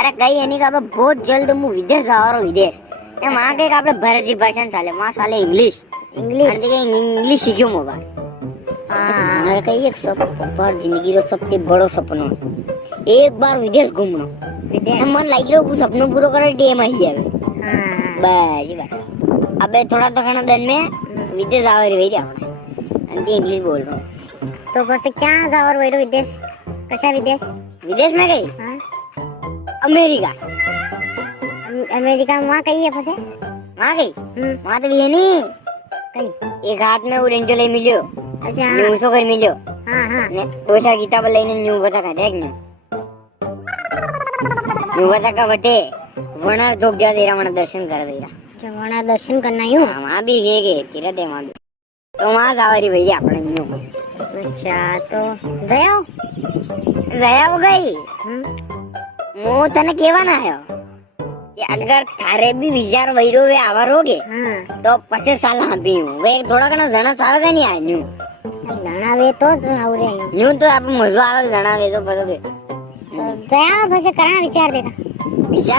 અરે કઈ એની કે આપણે બહુ જલ્દ હું વિદેશ આવવાનો વિદેશ એમ આ કઈક આપણે ભારતીય ભાષા ચાલે માં ચાલે ઇંગ્લિશ इंग्लिश सीखो मोबाइल हाँ मेरा कही एक बार जिंदगी रो सबसे बड़ो सपनो एक बार विदेश घूमना विदेश मन लाइक रो वो सपनो पूरा करे डीएम आई है बस बस अबे थोड़ा तो खाना दिन में विदेश आवे रे भैया अंती इंग्लिश बोल रहा हूँ तो बस क्या जावर वैरो विदेश कशा विदेश विदेश में गई हाँ अमेरिका अमेरिका में वहाँ कही है फसे वहाँ गई वहाँ तो भी है नहीं कहीं एक हाथ में वो रेंजो ले मिलियो अच्छा न्यू सो कर मिलियो हाँ हाँ ने दो चार किताब लेने न्यू बता का देख न्यू बता का बटे वना धोक जा तेरा वना दर्शन कर देगा अच्छा वहाँ दर्शन करना यूँ हाँ वहाँ भी है के तेरा दे वहाँ भी तो वहाँ जावरी भैया अपने न्यू अच्छा तो गया हो जया हो गई मो तने केवा ना आयो कि अगर थारे भी विचार वैरो वे आवर होगे हाँ तो पसे साल हाँ भी हूँ वे थोड़ा घना जना सावेगा नहीं आया न्यू जनावे तो आवरे आयो न्यू तो आप मजा आवे जनावे तो पता दे तो गया फसे करा विचार देखा विचार